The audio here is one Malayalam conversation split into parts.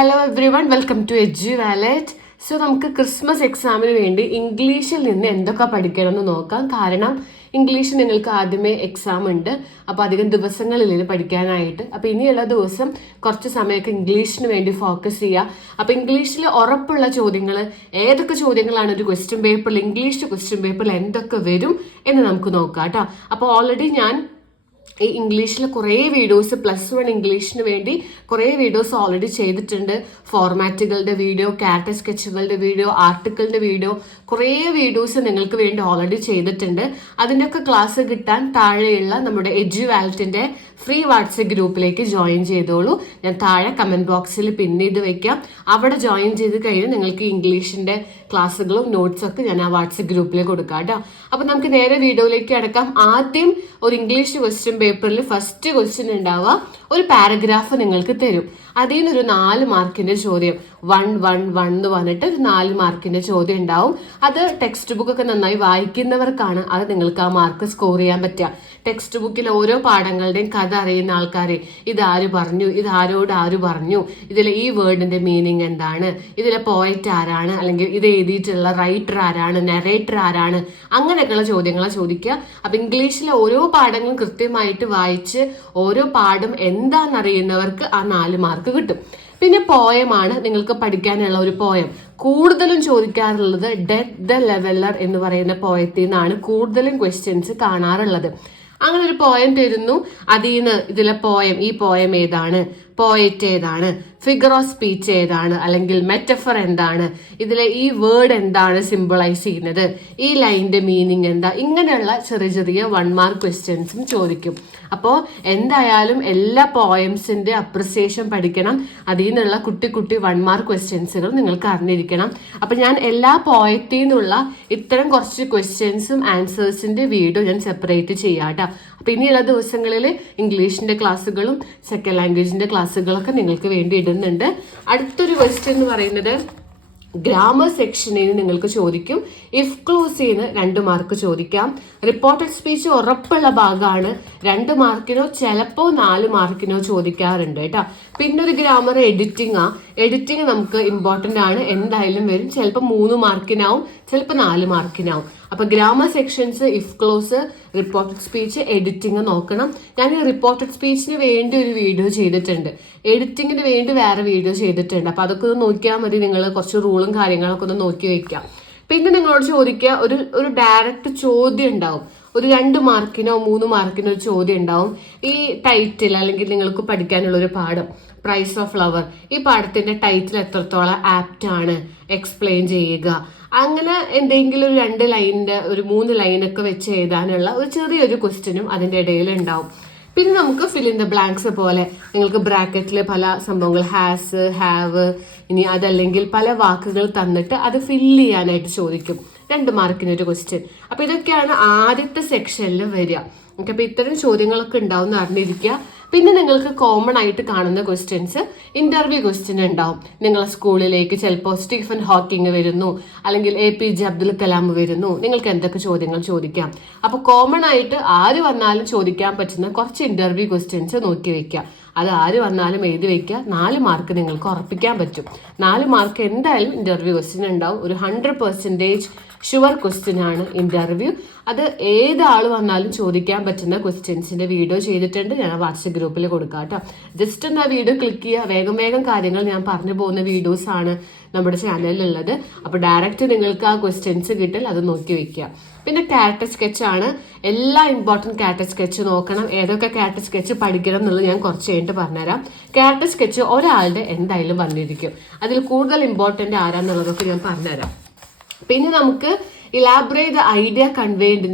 Hello everyone welcome to Edu Wallet so നമുക്ക് ക്രിസ്മസ് എക്സാമിന് വേണ്ടി ഇംഗ്ലീഷിൽ നിന്ന് എന്തൊക്കെ പഠിക്കണം എന്ന് നോക്കാം. കാരണം ഇംഗ്ലീഷ് നിങ്ങൾക്ക് ആദ്യമേ എക്സാം ഉണ്ട്. അപ്പോൾ അധികം ദിവസങ്ങളില്ല പഠിക്കാനായിട്ട്. അപ്പോൾ ഇനിയുള്ള ദിവസം കുറച്ച് സമയമൊക്കെ ഇംഗ്ലീഷിന് വേണ്ടി ഫോക്കസ് ചെയ്യുക. അപ്പോൾ ഇംഗ്ലീഷിൽ ഉറപ്പുള്ള ചോദ്യങ്ങൾ ഏതൊക്കെ ചോദ്യങ്ങളാണ് ഒരു ക്വസ്റ്റ്യൻ പേപ്പറിൽ ഇംഗ്ലീഷ് ക്വസ്റ്റ്യൻ പേപ്പറിൽ എന്തൊക്കെ വരും എന്ന് നമുക്ക് നോക്കാം കേട്ടോ. അപ്പോൾ ഓൾറെഡി ഞാൻ ഈ ഇംഗ്ലീഷിൽ കുറേ വീഡിയോസ് പ്ലസ് വൺ ഇംഗ്ലീഷിന് വേണ്ടി കുറേ വീഡിയോസ് ഓൾറെഡി ചെയ്തിട്ടുണ്ട്. ഫോർമാറ്റുകളുടെ വീഡിയോ ക്യാരക്ടർ സ്കെച്ചുകളുടെ വീഡിയോ ആർട്ടിക്കിളിന്റെ വീഡിയോ കുറേ വീഡിയോസ് നിങ്ങൾക്ക് വേണ്ടി ഓൾറെഡി ചെയ്തിട്ടുണ്ട്. അതിന്റെയൊക്കെ ക്ലാസ് കിട്ടാൻ താഴെയുള്ള നമ്മുടെ എജ്യു വാലറ്റിന്റെ ഫ്രീ വാട്സപ്പ് ഗ്രൂപ്പിലേക്ക് ജോയിൻ ചെയ്തോളൂ. ഞാൻ താഴെ കമന്റ് ബോക്സിൽ പിൻ ചെയ്ത് വെക്കാം. അവിടെ ജോയിൻ ചെയ്ത് കഴിഞ്ഞാൽ നിങ്ങൾക്ക് ഇംഗ്ലീഷിന്റെ ക്ലാസ്സുകളും നോട്ട്സൊക്കെ ഞാൻ ആ വാട്സപ്പ് ഗ്രൂപ്പിൽ കൊടുക്കാം കേട്ടോ. നമുക്ക് നേരെ വീഡിയോയിലേക്ക് അടക്കാം ആദ്യം ഒരു ഇംഗ്ലീഷ് ക്വസ്റ്റ്യൻ പേപ്പറിൽ ഫസ്റ്റ് ക്വസ്റ്റ്യൻ ഉണ്ടാവുക. ഒരു പാരഗ്രാഫ് നിങ്ങൾക്ക് തരും. അതിൽ നിന്നൊരു നാല് മാർക്കിന്റെ ചോദ്യം. വൺ വൺ വൺ എന്ന് പറഞ്ഞിട്ട് ഒരു നാല് മാർക്കിന്റെ ചോദ്യം ഉണ്ടാവും. അത് ടെക്സ്റ്റ് ബുക്ക് ഒക്കെ നന്നായി വായിക്കുന്നവർക്കാണ് അത് നിങ്ങൾക്ക് ആ മാർക്ക് സ്കോർ ചെയ്യാൻ പറ്റുക. ടെക്സ്റ്റ് ബുക്കിൽ ഓരോ പാഠങ്ങളുടെയും കഥ അറിയുന്ന ആൾക്കാരെ ഇതാര് പറഞ്ഞു ഇതാരോട് ആര് പറഞ്ഞു ഇതിലെ ഈ വേർഡിന്റെ മീനിങ് എന്താണ് ഇതിലെ പോയറ്റ് ആരാണ് അല്ലെങ്കിൽ ഇത് എഴുതിയിട്ടുള്ള റൈറ്റർ ആരാണ് നെറേറ്റർ ആരാണ് അങ്ങനെയൊക്കെയുള്ള ചോദ്യങ്ങളാണ് ചോദിക്കുക. അപ്പൊ ഇംഗ്ലീഷിലെ ഓരോ പാഠങ്ങളും കൃത്യമായിട്ട് വായിച്ച് ഓരോ പാഠം എന്താണെന്നറിയുന്നവർക്ക് ആ നാല് മാർക്ക് കിട്ടും. പിന്നെ പോയമാണ് നിങ്ങൾക്ക് പഠിക്കാനുള്ള ഒരു പോയം കൂടുതലും ചോദിക്കാറുള്ളത് ഡെത്ത് ദ ലെവലർ എന്ന് പറയുന്ന പോയത്തിൽ നിന്നാണ് കൂടുതലും ക്വസ്റ്റ്യൻസ് കാണാറുള്ളത്. അങ്ങനെ ഒരു പോയം തരുന്നു. അതിൽ നിന്ന് ഇതിലെ പോയം ഈ പോയം ഏതാണ്? പോയറ്റ് ഏതാണ്? ഫിഗർ ഓഫ് സ്പീച്ച് ഏതാണ്? അല്ലെങ്കിൽ മെറ്റഫർ എന്താണ്? ഇതിലെ ഈ വേർഡ് എന്താണ് സിമ്പിളൈസ് ചെയ്യുന്നത്? ഈ ലൈന്റെ മീനിങ് എന്താ? ഇങ്ങനെയുള്ള ചെറിയ ചെറിയ വൺ മാർക്ക് ക്വസ്റ്റ്യൻസും ചോദിക്കും. അപ്പോൾ എന്തായാലും എല്ലാ പോയംസിന്റെ അപ്രിസിയേഷൻ പഠിക്കണം. അതിൽ നിന്നുള്ള കുട്ടി കുട്ടി വൺ മാർക്ക് ക്വസ്റ്റ്യൻസുകൾ നിങ്ങൾക്ക് അറിഞ്ഞിരിക്കണം. അപ്പം ഞാൻ എല്ലാ പോയത്തിൽ നിന്നുള്ള ഇത്തരം കുറച്ച് ക്വസ്റ്റ്യൻസും ആൻസേഴ്സിന്റെ വീഡിയോ ഞാൻ സെപ്പറേറ്റ് ചെയ്യാം കേട്ടോ അപ്പം ഇനിയുള്ള ദിവസങ്ങളിൽ ഇംഗ്ലീഷിന്റെ ക്ലാസ്സുകളും സെക്കൻഡ് ലാംഗ്വേജിന്റെ ക്ലാസ്സുകളൊക്കെ നിങ്ങൾക്ക് വേണ്ടി ഇടുന്നുണ്ട്. അടുത്തൊരു ക്വസ്റ്റ്യൻ എന്ന് പറയുന്നത് ഗ്രാമർ സെക്ഷനിൽ നിങ്ങൾക്ക് ചോദിക്കും. ഇഫ് ക്ലോസ് ചെയ്യുന്ന രണ്ട് മാർക്ക് ചോദിക്കാം. റിപ്പോർട്ടഡ് സ്പീച്ച് ഉറപ്പുള്ള ഭാഗമാണ് രണ്ട് മാർക്കിനോ ചിലപ്പോൾ നാല് മാർക്കിനോ ചോദിക്കാറുണ്ട് കേട്ടോ. പിന്നെ ഒരു ഗ്രാമർ എഡിറ്റിംഗ് ആ. എഡിറ്റിംഗ് നമുക്ക് ഇമ്പോർട്ടന്റ് ആണ്. എന്തായാലും വരും. ചിലപ്പോൾ മൂന്ന് മാർക്കിനാവും ചിലപ്പോൾ നാല് മാർക്കിനാവും അപ്പൊ grammar sections if clause reported speech editing നോക്കണം. ഞാൻ റിപ്പോർട്ടഡ് സ്പീച്ചിന് വേണ്ടി ഒരു വീഡിയോ ചെയ്തിട്ടുണ്ട്. എഡിറ്റിങ്ങിന് വേണ്ടി വേറെ വീഡിയോ ചെയ്തിട്ടുണ്ട്. അപ്പൊ അതൊക്കെ ഒന്ന് നോക്കിയാൽ മതി. നിങ്ങൾ കുറച്ച് റൂളും കാര്യങ്ങളൊക്കെ ഒന്ന് നോക്കി വയ്ക്കാം. പിന്നെ നിങ്ങളോട് ചോദിക്കുക ഒരു ഒരു ഡയറക്റ്റ് ചോദ്യം ഉണ്ടാവും. ഒരു രണ്ട് മാർക്കിനോ മൂന്ന് മാർക്കിനോ ഒരു ചോദ്യം ഉണ്ടാവും. ഈ ടൈറ്റിൽ അല്ലെങ്കിൽ നിങ്ങൾക്ക് പഠിക്കാനുള്ള ഒരു പാഠം പ്രൈസ് ഓഫ് ഫ്ലവർ ഈ പാഠത്തിന്റെ ടൈറ്റിൽ എത്രത്തോളം ആപ്റ്റ് ആണ്? എക്സ്പ്ലെയിൻ ചെയ്യുക. അങ്ങനെ എന്തെങ്കിലും ഒരു രണ്ട് ലൈനിന്റെ ഒരു മൂന്ന് ലൈനൊക്കെ വെച്ച് എഴുതാനുള്ള ഒരു ചെറിയൊരു ക്വസ്റ്റ്യനും അതിന്റെ ഇടയിൽ ഉണ്ടാവും. പിന്നെ നമുക്ക് ഫിൽ ഇൻ ദ ബ്ലാങ്ക്സ് പോലെ നിങ്ങൾക്ക് ബ്രാക്കറ്റിൽ പല സംഭവങ്ങൾ ഹാസ് ഹാവ് ഇനി അതല്ലെങ്കിൽ പല വാക്കുകൾ തന്നിട്ട് അത് ഫില്ല് ചെയ്യാനായിട്ട് ചോദിക്കും. രണ്ട് മാർക്കിന് ഒരു ക്വസ്റ്റ്യൻ അപ്പൊ ഇതൊക്കെയാണ് ആദ്യത്തെ സെക്ഷനിൽ വരിക. ഓക്കെ അപ്പൊ ഇത്തരം ചോദ്യങ്ങളൊക്കെ ഉണ്ടാവും അറിഞ്ഞിരിക്കുക. പിന്നെ നിങ്ങൾക്ക് കോമൺ ആയിട്ട് കാണുന്ന ക്വസ്റ്റ്യൻസ് ഇന്റർവ്യൂ ക്വസ്റ്റ്യൻ ഉണ്ടാവും. നിങ്ങളെ സ്കൂളിലേക്ക് ചിലപ്പോൾ സ്റ്റീഫൻ ഹോക്കിംഗ് വരുന്നു അല്ലെങ്കിൽ A P J Abdul Kalam വരുന്നു. നിങ്ങൾക്ക് എന്തൊക്കെ ചോദ്യങ്ങൾ ചോദിക്കാം? അപ്പോൾ കോമൺ ആയിട്ട് ആര് വന്നാലും ചോദിക്കാൻ പറ്റുന്ന കുറച്ച് ഇന്റർവ്യൂ ക്വസ്റ്റ്യൻസ് നോക്കി വെക്കുക. അത് ആര് വന്നാലും എഴുതി വയ്ക്കുക നാല് മാർക്ക് നിങ്ങൾക്ക് ഉറപ്പിക്കാൻ പറ്റും. നാല് മാർക്ക് എന്തായാലും ഇന്റർവ്യൂ ക്വസ്റ്റ്യൻ ഉണ്ടാവും. ഒരു ഹൺഡ്രഡ് പെർസെന്റേജ് ഷുവർ ക്വസ്റ്റ്യൻ ആണ് ഇന്റർവ്യൂ അത് ഏതാൾ വന്നാലും ചോദിക്കാൻ പറ്റുന്ന ക്വസ്റ്റ്യൻസിന്റെ വീഡിയോ ചെയ്തിട്ടുണ്ട്. ഞാൻ വാട്സപ്പ് ഗ്രൂപ്പിൽ കൊടുക്കാം കേട്ടോ. ജസ്റ്റ് ഒന്ന് ആ വീഡിയോ ക്ലിക്ക് ചെയ്യുക. വേഗം വേഗം കാര്യങ്ങൾ ഞാൻ പറഞ്ഞു പോകുന്ന വീഡിയോസാണ് നമ്മുടെ ചാനലിലുള്ളത് അപ്പോൾ ഡയറക്റ്റ് നിങ്ങൾക്ക് ആ ക്വസ്റ്റ്യൻസ് കിട്ടൽ അത് നോക്കി വെക്കുക. പിന്നെ ക്യാരക്ടർ സ്കെച്ച് ആണ്. എല്ലാ ഇമ്പോർട്ടന്റ് ക്യാരക്ടർ സ്കെച്ച് നോക്കണം. ഏതൊക്കെ ക്യാരക്ടർ സ്കെച്ച് പഠിക്കണം എന്നുള്ളത് ഞാൻ കുറച്ച് കഴിഞ്ഞിട്ട് പറഞ്ഞുതരാം. ക്യാരക്ടർ സ്കെച്ച് ഒരാളുടെ എന്തായാലും വന്നിരിക്കും. അതിൽ കൂടുതൽ ഇമ്പോർട്ടന്റ് ആരാന്നുള്ളതൊക്കെ ഞാൻ പറഞ്ഞുതരാം. പിന്നെ നമുക്ക് ഇലാബറേറ്റ് ഐഡിയ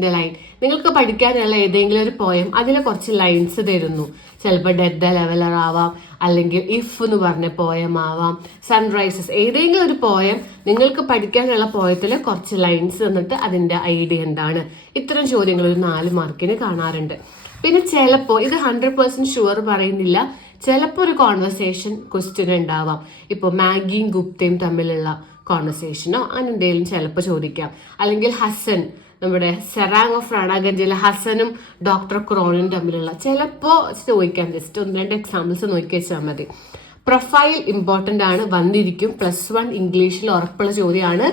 ദ ലൈൻ നിങ്ങൾക്ക് പഠിക്കാനുള്ള ഏതെങ്കിലും ഒരു പോയം അതിലെ കുറച്ച് ലൈൻസ് തരുന്നു. ചിലപ്പോൾ ഡെഡ് ദ ലെവലർ ആവാം അല്ലെങ്കിൽ ഇഫ് എന്ന് പറഞ്ഞ പോയം ആവാം സൺറൈസസ് ഏതെങ്കിലും ഒരു പോയം നിങ്ങൾക്ക് പഠിക്കാനുള്ള പോയത്തിലെ കുറച്ച് ലൈൻസ് തന്നിട്ട് അതിന്റെ ഐഡിയ എന്താണ്. ഇത്തരം ചോദ്യങ്ങൾ ഒരു നാല് മാർക്കിന് കാണാറുണ്ട്. പിന്നെ ചിലപ്പോൾ ഇത് ഹൺഡ്രഡ് പേഴ്സന്റ് ഷുവർ പറയുന്നില്ല ചിലപ്പോൾ ഒരു കോൺവെർസേഷൻ ക്വസ്റ്റ്യൻ ഉണ്ടാവാം. ഇപ്പോൾ മാഗിയും ഗുപ്തയും തമ്മിലുള്ള കോൺവെർസേഷനോ അങ്ങനെ എന്തെങ്കിലും ചിലപ്പോൾ ചോദിക്കാം. അല്ലെങ്കിൽ ഹസൻ നമ്മുടെ സെറാങ് ഓഫ് റാണാഗഞ്ചിലെ ഹസനും ഡോക്ടർ ക്രോണും തമ്മിലുള്ള ചിലപ്പോൾ ചോദിക്കാം. ജസ്റ്റ് ഒന്ന് രണ്ട് എക്സാമ്പിൾസ് നോക്കി വെച്ചാൽ മതി. പ്രൊഫൈൽ ഇമ്പോർട്ടന്റ് ആണ് വന്നിരിക്കും. പ്ലസ് വൺ ഇംഗ്ലീഷിൽ ഉറപ്പുള്ള ചോദ്യമാണ്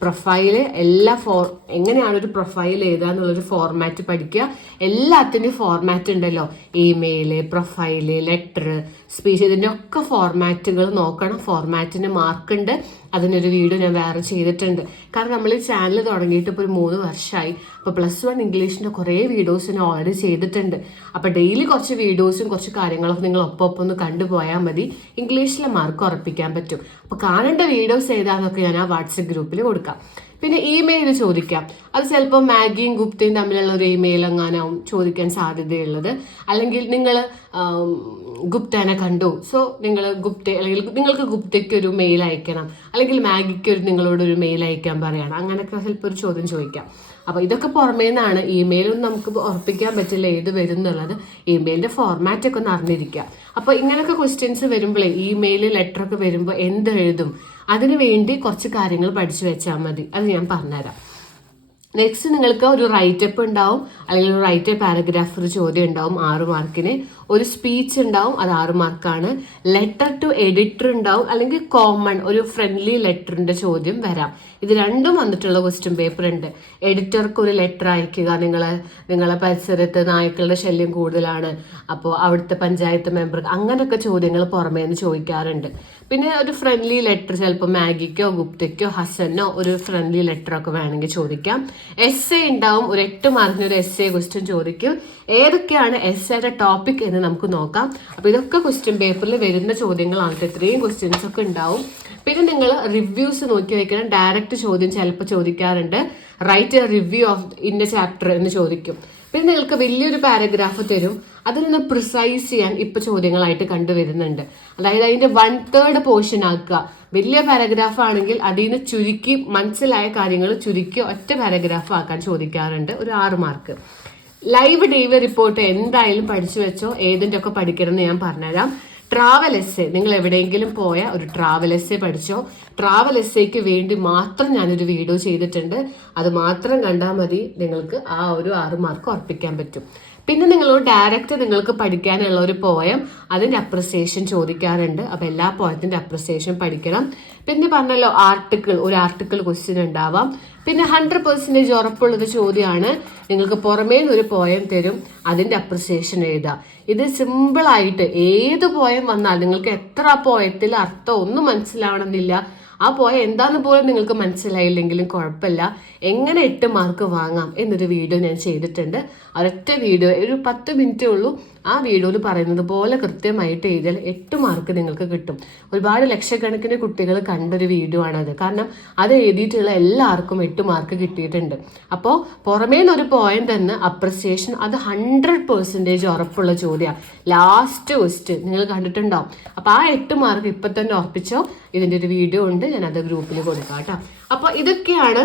പ്രൊഫൈൽ എല്ലാ ഫോർ എങ്ങനെയാണ് ഒരു പ്രൊഫൈൽ എഴുതാന്നുള്ളൊരു ഫോർമാറ്റ് പഠിക്കുക. എല്ലാത്തിന്റെയും ഫോർമാറ്റ് ഉണ്ടല്ലോ. ഇമെയിൽ പ്രൊഫൈൽ ലെറ്റർ സ്പീച്ച് ഇതിന്റെ ഒക്കെ ഫോർമാറ്റുകൾ നോക്കണം. ഫോർമാറ്റിന് മാർക്കുണ്ട്. അതിനൊരു വീഡിയോ ഞാൻ വേറെ ചെയ്തിട്ടുണ്ട്. കാരണം നമ്മൾ ഈ ചാനൽ തുടങ്ങിയിട്ട് ഇപ്പോൾ ഒരു മൂന്ന് വർഷമായി അപ്പോൾ പ്ലസ് വൺ ഇംഗ്ലീഷിന്റെ കുറേ വീഡിയോസ് ഞാൻ ഓൾറെഡി ചെയ്തിട്ടുണ്ട്. അപ്പോൾ ഡെയിലി കുറച്ച് വീഡിയോസും കുറച്ച് കാര്യങ്ങളൊക്കെ നിങ്ങൾ ഒപ്പം ഒപ്പം ഒന്ന് കണ്ടുപോയാൽ മതി. ഇംഗ്ലീഷിലെ മാർക്ക് ഉറപ്പിക്കാൻ പറ്റും. അപ്പോൾ കാണേണ്ട വീഡിയോസ് ഏതാന്നൊക്കെ ഞാൻ ആ വാട്സപ്പ് ഗ്രൂപ്പിൽ കൊടുക്കാം. പിന്നെ ഇമെയിൽ ചോദിക്കാം. അത് ചിലപ്പോൾ മാഗിയും ഗുപ്തയും തമ്മിലുള്ള ഒരു ഇമെയിൽ എങ്ങാനാവും ചോദിക്കാൻ സാധ്യതയുള്ളത്. അല്ലെങ്കിൽ നിങ്ങൾ ഗുപ്തനെ കണ്ടു. സോ നിങ്ങൾ ഗുപ്ത അല്ലെങ്കിൽ നിങ്ങൾക്ക് ഗുപ്തയ്ക്ക് ഒരു മെയിൽ അയക്കണം. അല്ലെങ്കിൽ മാഗിക്ക് ഒരു നിങ്ങളോട് ഒരു മെയിൽ അയക്കാൻ പറയണം. അങ്ങനെയൊക്കെ ചിലപ്പോൾ ഒരു ചോദ്യം ചോദിക്കാം. അപ്പോൾ ഇതൊക്കെ പുറമേ നിന്നാണ് ഇമെയിലൊന്നും നമുക്ക് ഉറപ്പിക്കാൻ പറ്റില്ല ഏത് വരും എന്നുള്ളത് ഇമെയിലിന്റെ ഫോർമാറ്റൊക്കെ ഒന്ന് അറിഞ്ഞിരിക്കുക. അപ്പോൾ ഇങ്ങനെയൊക്കെ ക്വസ്റ്റ്യൻസ് വരുമ്പോഴേ ഇമെയിൽ ലെറ്ററൊക്കെ വരുമ്പോൾ എന്ത് എഴുതും? അതിനു വേണ്ടി കുറച്ച് കാര്യങ്ങൾ പഠിച്ചു വെച്ചാൽ മതി. അത് ഞാൻ പറഞ്ഞുതരാം. നെക്സ്റ്റ് നിങ്ങൾക്ക് ഒരു റൈറ്റപ്പ് ഉണ്ടാവും. അല്ലെങ്കിൽ ഒരു റൈറ്റ് പാരഗ്രാഫ് ഒരു ചോദ്യം ഉണ്ടാവും ആറ് മാർക്കിന്. ഒരു സ്പീച്ച് ഉണ്ടാവും അത് ആറ് മാർക്കാണ്. ലെറ്റർ ടു എഡിറ്റർ ഉണ്ടാവും അല്ലെങ്കിൽ കോമൺ ഒരു ഫ്രണ്ട്ലി ലെറ്ററിന്റെ ചോദ്യം വരാം. ഇത് രണ്ടും വന്നിട്ടുള്ള ക്വസ്റ്റ്യൻ പേപ്പർ ഉണ്ട്. എഡിറ്റർക്ക് ഒരു ലെറ്റർ അയക്കുക. നിങ്ങൾ നിങ്ങളെ പരിസരത്ത് നായ്ക്കളുടെ ശല്യം കൂടുതലാണ്. അപ്പോൾ അവിടുത്തെ പഞ്ചായത്ത് മെമ്പർ അങ്ങനെയൊക്കെ ചോദ്യങ്ങൾ പുറമേ നിന്ന് ചോദിക്കാറുണ്ട്. പിന്നെ ഒരു ഫ്രണ്ട്ലി ലെറ്റർ ചിലപ്പോൾ മാഗിക്കോ ഗുപ്തയ്ക്കോ ഹസനോ ഒരു ഫ്രണ്ട്ലി ലെറ്റർ ഒക്കെ വേണമെങ്കിൽ ചോദിക്കാം. എസ് എ ഉണ്ടാവും. ഒരു എട്ട് മാർക്കിന് ഒരു എസ് എ ക്വസ്റ്റ്യൻ ചോദിക്കും. ഏതൊക്കെയാണ് എസ് എയുടെ ടോപ്പിക് എന്ന് നമുക്ക് നോക്കാം. അപ്പോൾ ഇതൊക്കെ ക്വസ്റ്റ്യൻ പേപ്പറിൽ വരുന്ന ചോദ്യങ്ങളാണ്. ഇത്രയും ക്വസ്റ്റ്യൻസ് ഒക്കെ ഉണ്ടാവും. പിന്നെ നിങ്ങൾ റിവ്യൂസ് നോക്കി വയ്ക്കണം ഡയറക്റ്റ് ചോദ്യം ചിലപ്പോൾ ചോദിക്കാറുണ്ട്. റൈറ്റ് എ റിവ്യൂ ഓഫ് ഇന്ന ചാപ്റ്റർ എന്ന് ചോദിക്കും. പിന്നെ നിങ്ങൾക്ക് വലിയൊരു പാരഗ്രാഫ് തരും അതിനൊന്ന് പ്രിസൈസ് ചെയ്യാൻ ഇപ്പൊ ചോദ്യങ്ങളായിട്ട് കണ്ടുവരുന്നുണ്ട്. അതായത് അതിന്റെ വൺ തേർഡ് പോർഷൻ ആക്കുക. വലിയ പാരഗ്രാഫ് ആണെങ്കിൽ അതിൽ നിന്ന് ചുരുക്കി മനസ്സിലായ കാര്യങ്ങൾ ചുരുക്കി ഒറ്റ പാരഗ്രാഫ് ആക്കാൻ ചോദിക്കാറുണ്ട്. ഒരു ആറ് മാർക്ക് ലൈവ് ഡേവി റിപ്പോർട്ട് എന്തായാലും പഠിച്ചു വെച്ചോ? ഏതിന്റെ ഒക്കെ പഠിക്കണം എന്ന് ഞാൻ പറഞ്ഞുതരാം. ട്രാവൽ എസ്സേ നിങ്ങൾ എവിടെയെങ്കിലും പോയ ഒരു ട്രാവൽ എസ്സേ പഠിച്ചോ? ട്രാവൽ എസ്സേക്ക് വേണ്ടി മാത്രം ഞാനൊരു വീഡിയോ ചെയ്തിട്ടുണ്ട്. അത് മാത്രം കണ്ടാൽ മതി നിങ്ങൾക്ക് ആ ഒരു ആറ് മാർക്ക് ഉറപ്പിക്കാൻ പറ്റും. പിന്നെ നിങ്ങൾ ഡയറക്റ്റ് നിങ്ങൾക്ക് പഠിക്കാനുള്ള ഒരു പോയം അതിന്റെ അപ്രിസിയേഷൻ ചോദിക്കാറുണ്ട്. അപ്പോൾ എല്ലാ പോയത്തിന്റെ അപ്രിസിയേഷൻ പഠിക്കണം. പിന്നെ പറഞ്ഞല്ലോ ആർട്ടിക്കിൾ ഒരു ആർട്ടിക്കിൾ ക്വസ്റ്റ്യൻ ഉണ്ടാവാം. പിന്നെ ഹൺഡ്രഡ് പെർസെന്റേജ് ഉറപ്പുള്ളൊരു ചോദ്യമാണ് നിങ്ങൾക്ക് പുറമേ ഒരു പോയം തരും അതിന്റെ അപ്രിസിയേഷൻ എഴുതുക. ഇത് സിമ്പിളായിട്ട് ഏത് പോയം വന്നാൽ നിങ്ങൾക്ക് എത്ര പോയത്തിൽ അർത്ഥം ഒന്നും മനസ്സിലാവണമെന്നില്ല. ആ പോയ എന്താന്ന് പോലും നിങ്ങൾക്ക് മനസ്സിലായില്ലെങ്കിലും കുഴപ്പമില്ല. എങ്ങനെ എട്ട് മാർക്ക് വാങ്ങാം എന്നൊരു വീഡിയോ ഞാൻ ചെയ്തിട്ടുണ്ട്. ഒരൊറ്റ വീഡിയോ ഒരു പത്ത് മിനിറ്റേ ഉള്ളൂ. ആ വീഡിയോയിൽ പറയുന്നത് പോലെ കൃത്യമായിട്ട് എഴുതിയാൽ എട്ട് മാർക്ക് നിങ്ങൾക്ക് കിട്ടും. ഒരുപാട് ലക്ഷക്കണക്കിന് കുട്ടികൾ കണ്ടൊരു വീഡിയോ ആണത്. കാരണം അത് എഴുതിയിട്ടുള്ള എല്ലാവർക്കും എട്ട് മാർക്ക് കിട്ടിയിട്ടുണ്ട്. അപ്പോൾ പുറമേ നിന്നൊരു പോയിന്റ് തന്നെ അപ്രിസിയേഷൻ അത് ഹൺഡ്രഡ് പെർസെന്റേജ് ഉറപ്പുള്ള ചോദ്യമാണ് ലാസ്റ്റ് ക്വസ്റ്റ് നിങ്ങൾ കണ്ടിട്ടുണ്ടാവും അപ്പോൾ ആ എട്ട് മാർക്ക് ഇപ്പം തന്നെ ഉറപ്പിച്ചോ? ഇതിന്റെ ഒരു വീഡിയോ ഉണ്ട്. ഞാൻ അത് ഗ്രൂപ്പിൽ കൊടുക്കാം കേട്ടോ. അപ്പോൾ ഇതൊക്കെയാണ്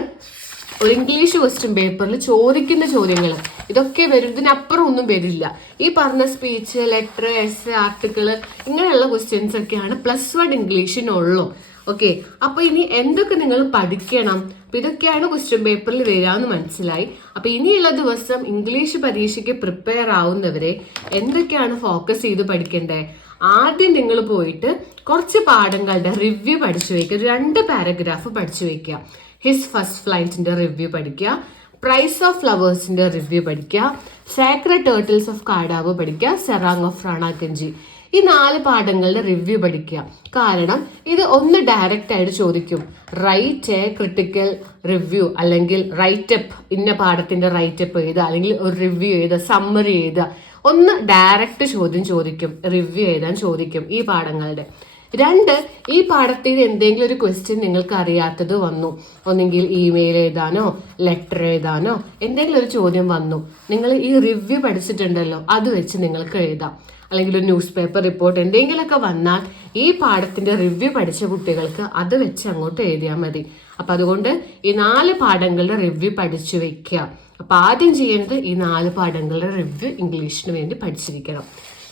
ഒരു ഇംഗ്ലീഷ് ക്വസ്റ്റ്യൻ പേപ്പറിൽ ചോദിക്കുന്ന ചോദ്യങ്ങൾ. ഇതൊക്കെ വരും. ഇതിനപ്പുറം ഒന്നും വരില്ല. ഈ പറഞ്ഞ സ്പീച്ച് ലെറ്റർ എസ് ആർട്ടിക്കിൾ ഇങ്ങനെയുള്ള ക്വസ്റ്റ്യൻസ് ഒക്കെയാണ് പ്ലസ് വൺ ഇംഗ്ലീഷിനുള്ളൂ ഓക്കെ അപ്പൊ ഇനി എന്തൊക്കെ നിങ്ങൾ പഠിക്കണം? അപ്പൊ ഇതൊക്കെയാണ് ക്വസ്റ്റ്യൻ പേപ്പറിൽ വരാമെന്ന് മനസ്സിലായി. അപ്പൊ ഇനിയുള്ള ദിവസം ഇംഗ്ലീഷ് പരീക്ഷയ്ക്ക് പ്രിപ്പയർ ആവുന്നവരെ എന്തൊക്കെയാണ് ഫോക്കസ് ചെയ്ത് പഠിക്കേണ്ടത്? ആദ്യം നിങ്ങൾ പോയിട്ട് കുറച്ച് പാഠങ്ങളുടെ റിവ്യൂ പഠിച്ചു വയ്ക്കുക രണ്ട് പാരഗ്രാഫ് പഠിച്ചു വയ്ക്കുക ഹിസ് ഫസ്റ്റ് ഫ്ലൈറ്റിന്റെ റിവ്യൂ പഠിക്കുക. പ്രൈസ് ഓഫ് ഫ്ലവേഴ്സിന്റെ റിവ്യൂ പഠിക്കുക. സാക്രഡ് ടേർട്ടിൽസ് ഓഫ് കാടാവ് പഠിക്കുക. സെറാങ് ഓഫ് റാണാക്കഞ്ചി ഈ നാല് പാഠങ്ങളുടെ റിവ്യൂ പഠിക്കുക. കാരണം ഇത് ഒന്ന് ഡയറക്റ്റ് ആയിട്ട് ചോദിക്കും. റൈറ്റ് എ ക്രിട്ടിക്കൽ റിവ്യൂ അല്ലെങ്കിൽ റൈറ്റപ്പ് ഇന്ന പാഠത്തിന്റെ റൈറ്റപ്പ് ചെയ്ത അല്ലെങ്കിൽ ഒരു റിവ്യൂ ചെയ്ത സമ്മറി എഴുതുക. ഒന്ന് ഡയറക്റ്റ് ചോദ്യം ചോദിക്കും റിവ്യൂ എഴുതാൻ ചോദിക്കും ഈ പാഠങ്ങളുടെ. രണ്ട് ഈ പാഠത്തിൽ എന്തെങ്കിലും ഒരു ക്വസ്റ്റ്യൻ നിങ്ങൾക്ക് അറിയാത്തത് വന്നു. ഒന്നെങ്കിൽ ഇമെയിൽ എഴുതാനോ ലെറ്റർ എഴുതാനോ എന്തെങ്കിലും ഒരു ചോദ്യം വന്നു. നിങ്ങൾ ഈ റിവ്യൂ പഠിച്ചിട്ടുണ്ടല്ലോ അത് വെച്ച് നിങ്ങൾക്ക് എഴുതാം. അല്ലെങ്കിൽ ഒരു ന്യൂസ് പേപ്പർ റിപ്പോർട്ട് എന്തെങ്കിലുമൊക്കെ വന്നാൽ ഈ പാഠത്തിന്റെ റിവ്യൂ പഠിച്ച കുട്ടികൾക്ക് അത് വെച്ച് അങ്ങോട്ട് എഴുതിയാൽ മതി. അപ്പൊ അതുകൊണ്ട് ഈ നാല് പാഠങ്ങളുടെ റിവ്യൂ പഠിച്ചു വെക്കുക. അപ്പൊ ആദ്യം ചെയ്യേണ്ടത് ഈ നാല് പാഠങ്ങളുടെ റിവ്യൂ ഇംഗ്ലീഷിന് വേണ്ടി പഠിച്ചിരിക്കണം.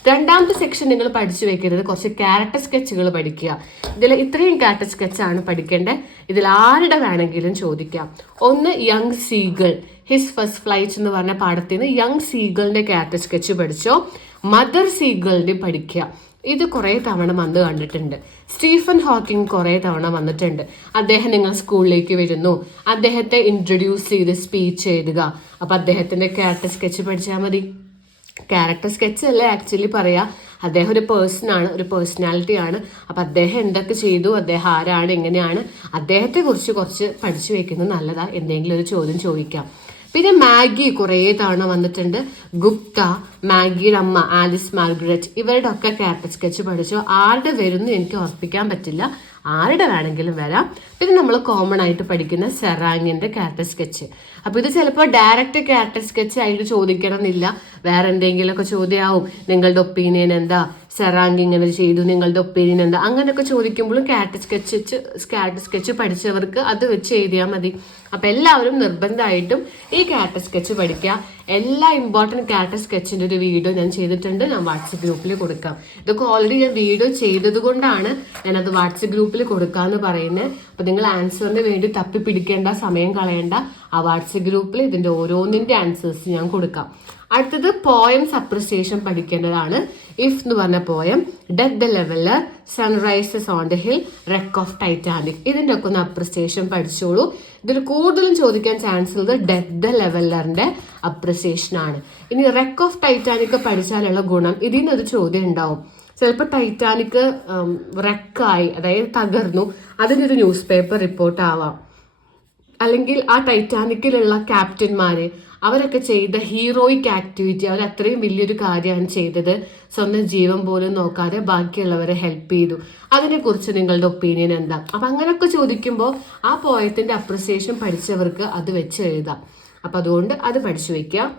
രണ്ടാമത്തെ സെക്ഷൻ നിങ്ങൾ പഠിച്ചു വെക്കരുത്. കുറച്ച് ക്യാരക്ടർ സ്കെച്ചുകൾ പഠിക്കുക. ഇതിൽ ഇത്രയും ക്യാരക്ടർ സ്കെച്ചാണ് പഠിക്കേണ്ടത്. ഇതിൽ ആരുടെ വേണമെങ്കിലും ചോദിക്കാം. ഒന്ന് young seagull his first flight എന്ന് പറഞ്ഞ പാഠത്തിൽ നിന്ന് യങ് സീഗളിന്റെ ക്യാരക്ടർ സ്കെച്ച് പഠിച്ചോ? മദർ സീഗളിന്റെ പഠിക്കുക. ഇത് കുറേ തവണ വന്ന് കണ്ടിട്ടുണ്ട്. സ്റ്റീഫൻ ഹോക്കിംഗ് കുറേ തവണ വന്നിട്ടുണ്ട്. അദ്ദേഹം നിങ്ങൾ സ്കൂളിലേക്ക് വരുന്നു. അദ്ദേഹത്തെ ഇൻട്രൊഡ്യൂസ് ചെയ്ത് സ്പീച്ച് എഴുതുക. അപ്പം അദ്ദേഹത്തിന്റെ ക്യാരക്ടർ സ്കെച്ച് പഠിച്ചാൽ മതി. ക്യാരക്ടർ സ്കെച്ച് അല്ല ആക്ച്വലി പറയാ? അദ്ദേഹം ഒരു പേഴ്സൺ ആണ് ഒരു പേഴ്സണാലിറ്റി ആണ്. അപ്പം അദ്ദേഹം എന്തൊക്കെ ചെയ്തു? അദ്ദേഹം ആരാണ്? എങ്ങനെയാണ്? അദ്ദേഹത്തെ കുറിച്ച് കുറച്ച് പഠിച്ചു വെക്കുന്നത് നല്ലതാണ് എന്തെങ്കിലും ഒരു ചോദ്യം ചോദിക്കാം. പിന്നെ മാഗി കുറേ തവണ വന്നിട്ടുണ്ട്. ഗുപ്ത മാഗിയുടെ അമ്മ ആലിസ് മാർഗ്രറ്റ് ഇവരുടെ ഒക്കെ ക്യാരക്ടർ സ്കെച്ച് പഠിച്ചു. ആരുടെ വരുന്നു എനിക്ക് ഉറപ്പിക്കാൻ പറ്റില്ല. ആരുടെ വേണമെങ്കിലും വരാം. പിന്നെ നമ്മൾ കോമൺ ആയിട്ട് പഠിക്കുന്ന സെറാങ്ങിന്റെ ക്യാരക്ടർ സ്കെച്ച് അപ്പൊ ഇത് ചിലപ്പോൾ ഡയറക്റ്റ് ക്യാരക്ടർ സ്കെച്ച് ആയിട്ട് ചോദിക്കണം എന്നില്ല വേറെ എന്തെങ്കിലുമൊക്കെ ചോദ്യമാവും. നിങ്ങളുടെ ഒപ്പീനിയൻ എന്താ? സെറാങ് ഇങ്ങനെ ചെയ്തു നിങ്ങളുടെ ഒപ്പീനിയൻ എന്താ? അങ്ങനെയൊക്കെ ചോദിക്കുമ്പോഴും ക്യാറ്റ് സ്കെച്ച് ക്യാറ്റ് സ്കെച്ച് പഠിച്ചവർക്ക് അത് വെച്ച് എഴുതിയാൽ മതി. അപ്പം എല്ലാവരും നിർബന്ധമായിട്ടും ഈ ക്യാറ്റ് സ്കെച്ച് പഠിക്കുക. എല്ലാ ഇമ്പോർട്ടന്റ് ക്യാറ്റ് സ്കെച്ചിന്റെ ഒരു വീഡിയോ ഞാൻ ചെയ്തിട്ടുണ്ട്. ഞാൻ വാട്സപ്പ് ഗ്രൂപ്പിൽ കൊടുക്കാം. ഇതൊക്കെ ഓൾറെഡി ഞാൻ വീഡിയോ ചെയ്തത് കൊണ്ടാണ് ഞാനത് വാട്സപ്പ് ഗ്രൂപ്പിൽ കൊടുക്കാന്ന് പറയുന്നത് അപ്പം നിങ്ങൾ ആൻസറിന് വേണ്ടി തപ്പി പിടിക്കേണ്ട സമയം കളയേണ്ട. ആ വാട്സപ്പ് ഗ്രൂപ്പിൽ ഇതിന്റെ ഓരോന്നിന്റെ ആൻസേഴ്സ് ഞാൻ കൊടുക്കാം. അടുത്തത് പോയംസ് അപ്രിസിയേഷൻ പഠിക്കേണ്ടതാണ്. ഇഫ് എന്ന് പറഞ്ഞ poem death the leveller sunrises on the hill wreck of Titanic ഇതിന്റെ ഒക്കെ ഒന്ന് അപ്രിസിയേഷൻ പഠിച്ചോളൂ. ഇതിൽ കൂടുതലും ചോദിക്കാൻ ചാൻസ് ഉള്ളത് ഡെത്ത് ദ ലെവലറിന്റെ അപ്രിസിയേഷൻ ആണ്. ഇനി റെക്ക് ഓഫ് ടൈറ്റാനിക് പഠിച്ചാലുള്ള ഗുണം ഇതിൽ ഒരു ചോദ്യം ഉണ്ടാവും. ചിലപ്പോൾ ടൈറ്റാനിക് റെക്കായി അതായത് തകർന്നു. അതിനൊരു ന്യൂസ് പേപ്പർ റിപ്പോർട്ട് ആവാം. അല്ലെങ്കിൽ ആ ടൈറ്റാനിക്കിലുള്ള ക്യാപ്റ്റന്മാര് അവരൊക്കെ ചെയ്ത ഹീറോയിക് ആക്ടിവിറ്റി അവർ അത്രയും വലിയൊരു കാര്യമാണ് ചെയ്തത്. സ്വന്തം ജീവൻ പോലും നോക്കാതെ ബാക്കിയുള്ളവരെ ഹെൽപ്പ് ചെയ്തു. അതിനെക്കുറിച്ച് നിങ്ങളുടെ ഒപ്പീനിയൻ എന്താ? അപ്പം അങ്ങനെയൊക്കെ ചോദിക്കുമ്പോൾ ആ പോയത്തിന്റെ അപ്രിസിയേഷൻ പഠിച്ചവർക്ക് അത് വെച്ച് എഴുതാം. അപ്പം അതുകൊണ്ട് അത് പഠിച്ചു വയ്ക്കുക.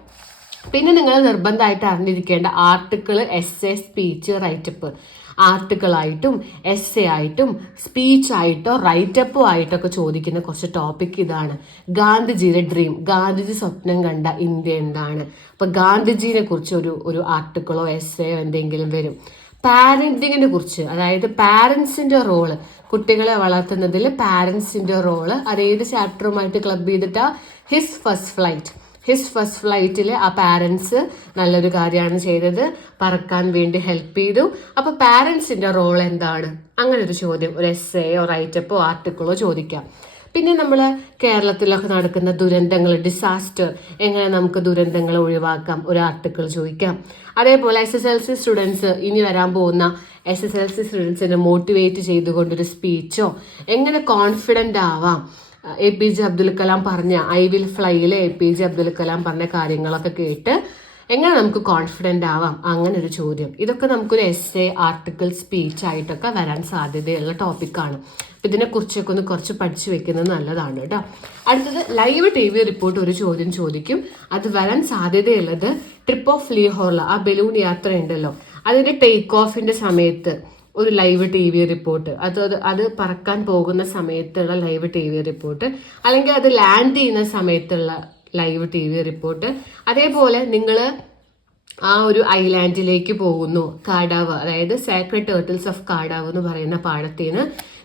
പിന്നെ നിങ്ങൾ നിർബന്ധമായിട്ട് അറിഞ്ഞിരിക്കേണ്ട article essay speech write up ആർട്ടിക്കിളായിട്ടും essay ആയിട്ടും സ്പീച്ച് ആയിട്ടോ റൈറ്റപ്പോ ആയിട്ടൊക്കെ ചോദിക്കുന്ന കുറച്ച് ടോപ്പിക് ഇതാണ്. ഗാന്ധിജിയുടെ ഡ്രീം ഗാന്ധിജി സ്വപ്നം കണ്ട ഇന്ത്യ എന്താണ്? അപ്പൊ ഗാന്ധിജിനെ കുറിച്ച് ഒരു ഒരു ആർട്ടിക്കിളോ എസ് എയോ എന്തെങ്കിലും വരും. പാരന്റിങ്ങിനെ കുറിച്ച് അതായത് പാരൻസിന്റെ റോൾ കുട്ടികളെ വളർത്തുന്നതിൽ പാരൻസിന്റെ റോൾ അത് ഏത് ചാപ്റ്ററുമായിട്ട് ക്ലബ് ചെയ്തിട്ടാ? His first flight his first ഫ്ലൈറ്റിൽ ആ പാരൻസ് നല്ലൊരു കാര്യമാണ് ചെയ്തത്. പറക്കാൻ വേണ്ടി ഹെൽപ്പ് ചെയ്തു. അപ്പോൾ പാരൻസിന്റെ റോൾ എന്താണ്? അങ്ങനെ ഒരു ചോദ്യം ഒരു എസ് എയോ റൈറ്റപ്പോ ആർട്ടിക്കിളോ ചോദിക്കാം. പിന്നെ നമ്മൾ കേരളത്തിലൊക്കെ നടക്കുന്ന ദുരന്തങ്ങൾ ഡിസാസ്റ്റർ എങ്ങനെ നമുക്ക് ദുരന്തങ്ങൾ ഒഴിവാക്കാം? ഒരു ആർട്ടിക്കിൾ ചോദിക്കാം. അതേപോലെ S S L C students ഇനി വരാൻ പോകുന്ന എസ് എസ് എൽ സി സ്റ്റുഡൻസിനെ മോട്ടിവേറ്റ് ചെയ്തുകൊണ്ടൊരു സ്പീച്ചോ എങ്ങനെ കോൺഫിഡന്റ് ആവാം? A P J Abdul Kalam പറഞ്ഞ I will ഫ്ലൈയിലെ A P J Abdul Kalam പറഞ്ഞ കാര്യങ്ങളൊക്കെ കേട്ട് എങ്ങനെ നമുക്ക് കോൺഫിഡന്റ് ആവാം? അങ്ങനെ ഒരു ചോദ്യം. ഇതൊക്കെ നമുക്കൊരു എസ് എ ആർട്ടിക്കിൾ സ്പീച്ച് ആയിട്ടൊക്കെ വരാൻ സാധ്യതയുള്ള ടോപ്പിക്കാണ് അപ്പം ഇതിനെക്കുറിച്ചൊക്കെ ഒന്ന് കുറച്ച് പഠിച്ചു വെക്കുന്നത് നല്ലതാണ് കേട്ടോ. അടുത്തത് ലൈവ് ടി വി റിപ്പോർട്ട് ഒരു ചോദ്യം ചോദിക്കും. അത് വരാൻ സാധ്യതയുള്ളത് ട്രിപ്പ് ഓഫ് ലീഹോർല ആ ബലൂൺ യാത്ര ഉണ്ടല്ലോ. അതിന്റെ ടേക്ക് ഓഫിന്റെ സമയത്ത് ഒരു ലൈവ് ടി വി റിപ്പോർട്ട് അത് അത് പറക്കാൻ പോകുന്ന സമയത്തുള്ള ലൈവ് ടി വി റിപ്പോർട്ട് അല്ലെങ്കിൽ അത് ലാൻഡ് ചെയ്യുന്ന സമയത്തുള്ള ലൈവ് ടി വി റിപ്പോർട്ട് അതേപോലെ നിങ്ങൾ ആ ഒരു ഐലാൻഡിലേക്ക് പോകുന്നു. കാടാവ് അതായത് സാക്രഡ് ടേർട്ടിൽസ് ഓഫ് കാടാവ് എന്ന് പറയുന്ന പാടത്തിന്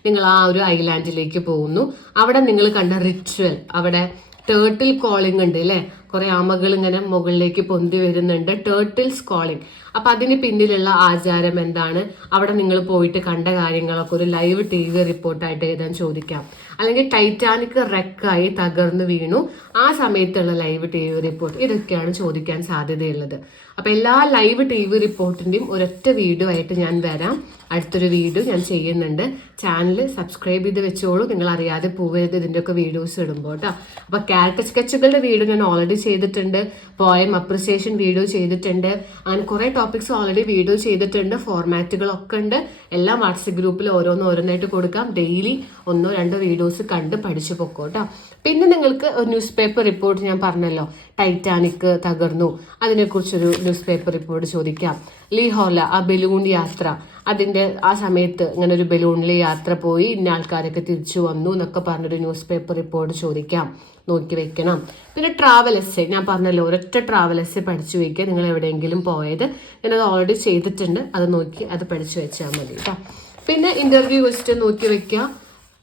നിങ്ങൾ ആ ഒരു ഐലാൻഡിലേക്ക് പോകുന്നു. അവിടെ നിങ്ങൾ കണ്ട റിച്വൽ അവിടെ ടേർട്ടിൽ കോളിംഗ് ഉണ്ട് അല്ലേ? കുറെ ആമകൾ ഇങ്ങനെ മുകളിലേക്ക് പൊന്തി വരുന്നുണ്ട്. ടേർട്ടിൽസ് കോളിംഗ് അപ്പൊ അതിന് പിന്നിലുള്ള ആചാരം എന്താണ്? അവിടെ നിങ്ങൾ പോയിട്ട് കണ്ട കാര്യങ്ങളൊക്കെ ഒരു ലൈവ് ടി വി റിപ്പോർട്ടായിട്ട് എഴുതാൻ ചോദിക്കാം. അല്ലെങ്കിൽ ടൈറ്റാനിക് റെക്കായി തകർന്നു വീണു. ആ സമയത്തുള്ള ലൈവ് ടി വി റിപ്പോർട്ട് ഇതൊക്കെയാണ് ചോദിക്കാൻ സാധ്യതയുള്ളത്. അപ്പൊ എല്ലാ ലൈവ് ടി വി റിപ്പോർട്ടിന്റെയും ഒരൊറ്റ വീഡിയോ ആയിട്ട് ഞാൻ വരാം. അടുത്തൊരു വീഡിയോ ഞാൻ ചെയ്യുന്നുണ്ട്. ചാനൽ സബ്സ്ക്രൈബ് ചെയ്ത് വെച്ചോളൂ. നിങ്ങൾ അറിയാതെ പോവരുത് ഇതിന്റെയൊക്കെ വീഡിയോസ് ഇടുമ്പോൾ കേട്ടോ അപ്പോൾ ക്യാരക്ടർ സ്കെച്ചുകളുടെ വീഡിയോ ഞാൻ ഓൾറെഡി ചെയ്തിട്ടുണ്ട്. പോയം അപ്രിസിയേഷൻ വീഡിയോ ചെയ്തിട്ടുണ്ട്. അങ്ങനെ കുറേ ടോപ്പിക്സ് ഓൾറെഡി വീഡിയോ ചെയ്തിട്ടുണ്ട്. ഫോർമാറ്റുകളൊക്കെ ഉണ്ട്. എല്ലാം വാട്സപ്പ് ഗ്രൂപ്പിൽ ഓരോന്ന് ഓരോന്നായിട്ട് കൊടുക്കാം. ഡെയിലി ഒന്നോ രണ്ടോ വീഡിയോസ് കണ്ട് പഠിച്ചു പൊക്കോട്ടോ പിന്നെ നിങ്ങൾക്ക് ഒരു ന്യൂസ് പേപ്പർ റിപ്പോർട്ട് ഞാൻ പറഞ്ഞല്ലോ. ടൈറ്റാനിക് തകർന്നു. അതിനെക്കുറിച്ചൊരു ന്യൂസ് പേപ്പർ റിപ്പോർട്ട് ചോദിക്കാം. ലീഹോല ആ ബലൂൺ യാത്ര. അതിന്റെ ആ സമയത്ത് ഇങ്ങനെ ഒരു ബലൂണിൽ യാത്ര പോയി ഇന്ന ആൾക്കാരൊക്കെ തിരിച്ചു വന്നു എന്നൊക്കെ പറഞ്ഞൊരു ന്യൂസ് പേപ്പർ റിപ്പോർട്ട് ചോദിക്കാം. നോക്കി വെക്കണം. പിന്നെ ട്രാവൽ എസ് ഞാൻ പറഞ്ഞല്ലോ ഒരൊറ്റ ട്രാവൽ എസ് പഠിച്ചു വയ്ക്കുക നിങ്ങൾ എവിടെയെങ്കിലും പോയത്. ഞാനത് ഓൾറെഡി ചെയ്തിട്ടുണ്ട്. അത് നോക്കി അത് പഠിച്ചു വെച്ചാൽ മതി കേട്ടോ പിന്നെ ഇന്റർവ്യൂ ക്വസ്റ്റ്യൻ നോക്കി വെക്കുക.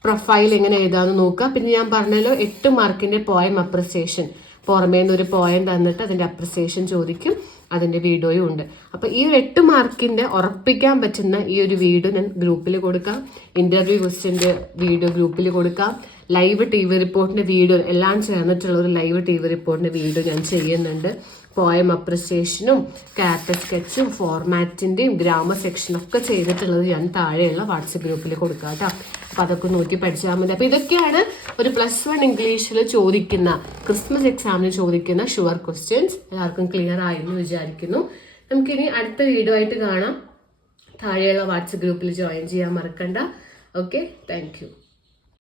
പ്രൊഫൈൽ എങ്ങനെ എഴുതാന്ന് നോക്കുക. പിന്നെ ഞാൻ പറഞ്ഞല്ലോ എട്ട് മാർക്കിന്റെ പോയം അപ്രിസിയേഷൻ പുറമേ ഒരു പോയം തന്നിട്ട് അതിന്റെ അപ്രിസിയേഷൻ ചോദിക്കും. അതിന്റെ വീഡിയോയും ഉണ്ട്. അപ്പോൾ ഈ ഒരു എട്ട് മാർക്കിന്റെ ഉറപ്പിക്കാൻ പറ്റുന്ന ഈ ഒരു വീഡിയോ ഞാൻ ഗ്രൂപ്പിൽ കൊടുക്കാം. ഇന്റർവ്യൂ ക്വസ്റ്റ്യന്റെ വീഡിയോ ഗ്രൂപ്പിൽ കൊടുക്കാം. ലൈവ് ടി വി റിപ്പോർട്ടിന്റെ വീഡിയോ എല്ലാം ചേർന്നിട്ടുള്ള ഒരു ലൈവ് ടി വി റിപ്പോർട്ടിന്റെ വീഡിയോ ഞാൻ ചെയ്യുന്നുണ്ട്. പോയം അപ്രിസിയേഷനും ക്യാരക്ടർ സ്കെച്ചും ഫോർമാറ്റിന്റെയും ഗ്രാമർ സെക്ഷനും ഒക്കെ ചെയ്തിട്ടുള്ളത് ഞാൻ താഴെയുള്ള വാട്സപ്പ് ഗ്രൂപ്പിൽ കൊടുക്കാം കേട്ടോ. അപ്പോൾ അതൊക്കെ നോക്കി പഠിച്ചാൽ മതി. അപ്പോൾ ഇതൊക്കെയാണ് ഒരു പ്ലസ് വൺ ഇംഗ്ലീഷിൽ ചോദിക്കുന്ന ക്രിസ്മസ് എക്സാമിന് ചോദിക്കുന്ന ഷുവർ ക്വസ്റ്റ്യൻസ് എല്ലാവർക്കും ക്ലിയർ ആയെന്ന് വിചാരിക്കുന്നു. നമുക്കിനി അടുത്ത വീഡിയോ ആയിട്ട് കാണാം. താഴെയുള്ള വാട്സപ്പ് ഗ്രൂപ്പിൽ ജോയിൻ ചെയ്യാൻ മറക്കണ്ട. Okay thank